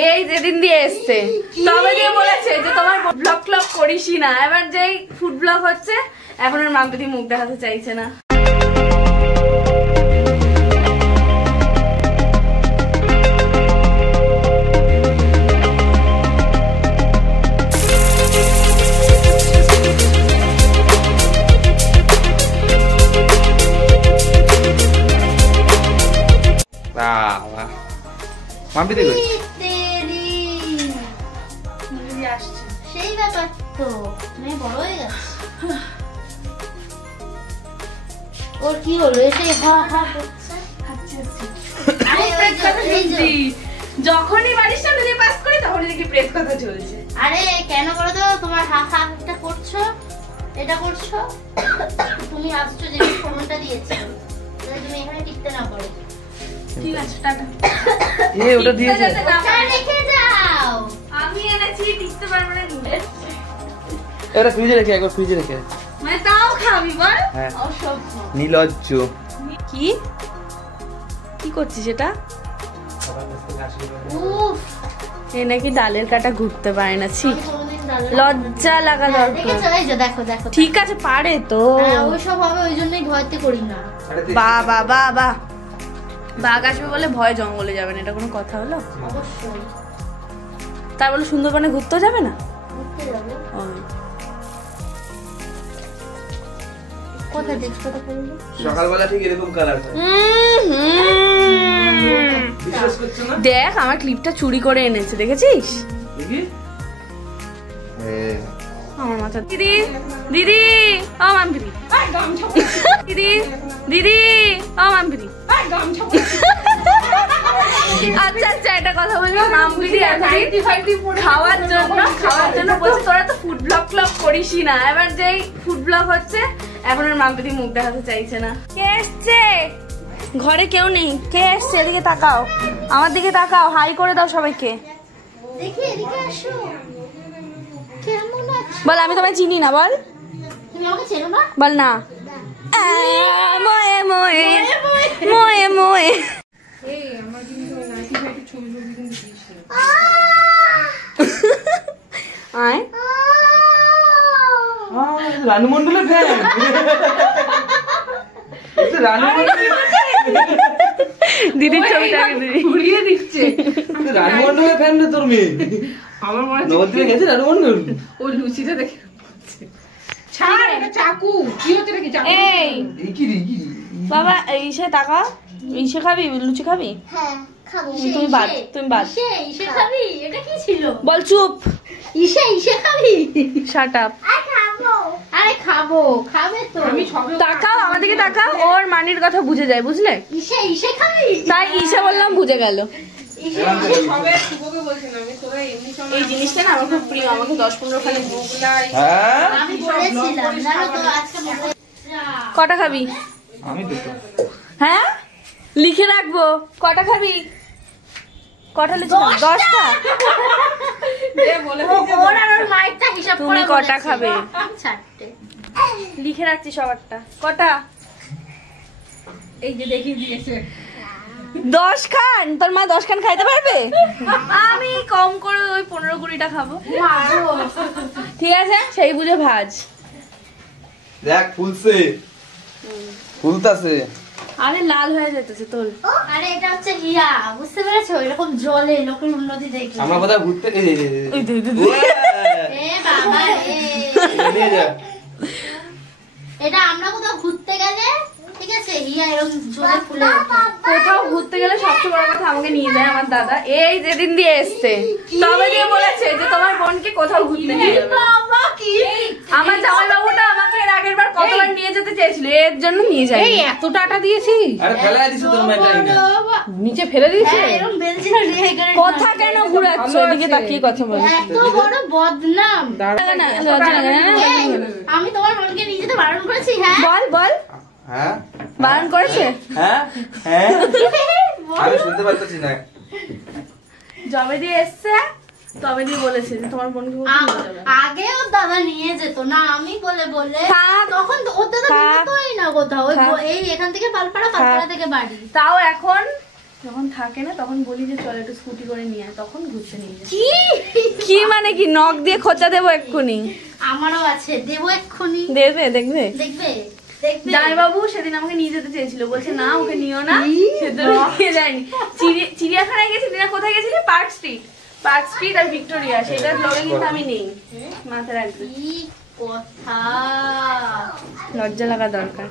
এই যেদিন দিয়ে এসছে তবে দিয়ে বলেছে যে তোমার ব্লগ ক্লগ করিসই না। এবার যেই ফুড ব্লগ হচ্ছে এখন আর মাম্পিদি মুখ দেখাতে চাইছে না। মাম্পিদি কই? সেই ব্যাপার তো মেয়ে বড় হয়ে গেছে। ওর কি হলো? এসে হা হা করছে। যখনই বাড়ির সামনে দিয়ে পাস করি তখনই দেখি প্রেস কথা চলছে। আরে কেন বলো তো, তোমার হা হা এটা করছো, এটা করছো, তুমি আসছো যে ফোনটা দিয়েছো, তুমি এখানে টিকতে না পারো। ঠিক আছে টাটা। এই ওটা দিয়েছে। রেখে যাও। আমি এনেছি টিকতে পারবো না নিয়ে। এটা ফ্রিজে রেখে একবার ফ্রিজে রেখে। মানে তাও খাবি বল? হ্যাঁ। অসভ্য। নীলজ্জ। কি? কি করছিস এটা? উফ, এই নাকি ডালের কাটা ঘুরতে পারে না। ছি, লজ্জা লাগা দরকার। দেখেছো? এই যে দেখো দেখো। ঠিক আছে পারে তো। হ্যাঁ ওইসব হবে, ওই জন্যই ভয়তে করি না। বাহ বাহ বাহ বাহ। বাঘ আসবে বলে ভয় জঙ্গলে যাবে না, এটা কোনো কথা হলো? অবশ্যই। তার বলে সুন্দরবনে ঘুরতেও যাবে না? ঘুরতে যাবো। ওই। কোথায় দেখছো? সকালবেলা ঠিক এরকম কালার হয়। বিশ্বাস করছো না? দেখ আমার ক্লিপটা চুরি করে এনেছে, দেখেছিস? দেখি। আমার মাথা। দিদি দিদি ও মাম্পিদি। দিদি দিদি ও মাম্পিদি। আচ্ছা আচ্ছা একটা কথা বলবো, মাম্পিদি খাওয়ার জন্য বলছে তোরা তো ফুড ব্লগ ক্লগ করিসই না। এবার যেই ফুড ব্লগ হচ্ছে এখন আর মাম্পিদি মুখ দেখাতে চাইছে না। কে এসছে? ঘরে কেউ নেই। কে এসছে? এদিকে তাকাও, আমার দিকে তাকাও, হাই করে দাও সবাইকে। দেখি এদিকে আসো। কেমন আছো? বল আমি তোমায় চিনি না। বল তুমি আমাকে চেনো না? বল না। মোয়ে মোয়ে মোয়ে মোয়ে। আয় রানু মন্ডলের ফ্যান। রানু দিদির ছবিটাকে ঘুরিয়ে দিচ্ছে। রানু মন্ডলের ফ্যান রে তোর মেয়ে। আমার মনে নবদ্বীপে গেছে রানু মন্ডল। ও লুচিটা দেখে ছাড়, এটা চাকু। কি হচ্ছে নাকি চাকু? এই কি রে কি? বাবা ইসে টাকা ইসে খাবি? লুচি খাবি? হ্যাঁ খাবো। তুমি বাদ, তুমি বাদ। ইসে খাবি? এটা কি ছিল? বল চুপ। ইসে খাবি? Shut up. আরে খাবো, খাবে তো। আমি তাকাও আমার দিকে, তাকাও। ওর মানির কথা বুঝে যায়, বুঝলে? ইসে খাবি? তাই ইসে বললাম, বুঝে গেল। আমি এই জিনিসটা না আমার খুব প্রিয়, আমাকে 10-15 খালি বলেছিলাম জানো তো আজকে কটা খাবি? আমি দুটো। হ্যাঁ লিখে রাখবো। কটা খাবি? কটা লিখে? 10টা। ওর আর ওর মাইকটা হিসাব করে তুমি কটা খাবে? 4টে লিখে রাখছি সবারটা। কটা? এই যে দেখিয়ে দিয়েছে 10 খান। তোর মা 10 খান খাইতে পারবে? আমি কম করে ওই 15-20টা খাবো। ঠিক আছে, সেই বুঝে ভাজ। দেখ ফুলছে, ফুলতাছে। আরে লাল হয়ে যেতেছে তোর। আরে এটা হচ্ছে হিয়া, বুঝতে পেরেছো? এরকম জলে লোকের উন্নতি দেখলে আমরা কোথাও ঘুরতে এ বাবা নিয়ে যা। এটা আমরা কোথাও ঘুরতে গেলে ঠিক আছে, হিয়া এরকম জলে ফুলে কোথাও ঘুরতে গেলে সবচেয়ে বড় কথা আমাকে নিয়ে যায় আমার দাদা। এই যেদিন দিয়ে এসছে তবে দিয়ে বলেছে যে তোমার বোনকে কোথাও ঘুরতে নিয়ে যাবে। বাবা কি আমার জামাই বাবুটা আমাকে এর আগের বার কতবার নিয়ে যেতে চেয়েছিল, এর জন্য নিয়ে যায়। এই এত টাটা দিয়েছি, আরে ফেলা দিছ তোর মেয়েটা নিচে ফেলে দিয়েছে। এরকম বেলছি না রে এখানে কথা কেন ঘুরাচ্ছ? এদিকে তাকিয়ে কথা বল। এত বড় বদনাম। আমি তোমার বোনকে নিয়ে যেতে বারণ করেছি? হ্যাঁ বল বল। হ্যাঁ বারণ করেছে? হ্যাঁ হ্যাঁ আমি শুনতে পাচ্ছি না। জবে দিয়ে এসছে তবে দিয়ে বলেছে যে তোমার বোনকে আগে ওর দাদা নিয়ে যেত না, আমি বলে বলে তখন ওর দাদা নিতই না কোথাও। এই এখান থেকে পালপাড়া, পালপাড়া থেকে বাড়ি। তাও এখন যখন থাকে না তখন বলি যে চল একটু স্কুটি করে নিয়ে আয়, তখন ঘুরতে নিয়ে যায়। কি কি মানে কি নখ দিয়ে খোঁচা দেবো এক্ষুনি? আমারও আছে, দেবো এক্ষুনি। দেখবে দেখবে দেখবে দেখবে জামাইবাবু সেদিন আমাকে নিয়ে যেতে চেয়েছিল, বলছে না ওকে নিও না, সেজন্য নিয়ে যায়নি। চিড়িয়াখানায় গেছিলি না? কোথায় গেছিলি? পার্ক স্ট্রিট আর ভিক্টোরিয়া। সেটার ব্লগে কিন্তু আমি নেই, মাথায় রাখবে। কি কথা, লজ্জা লাগা দরকার।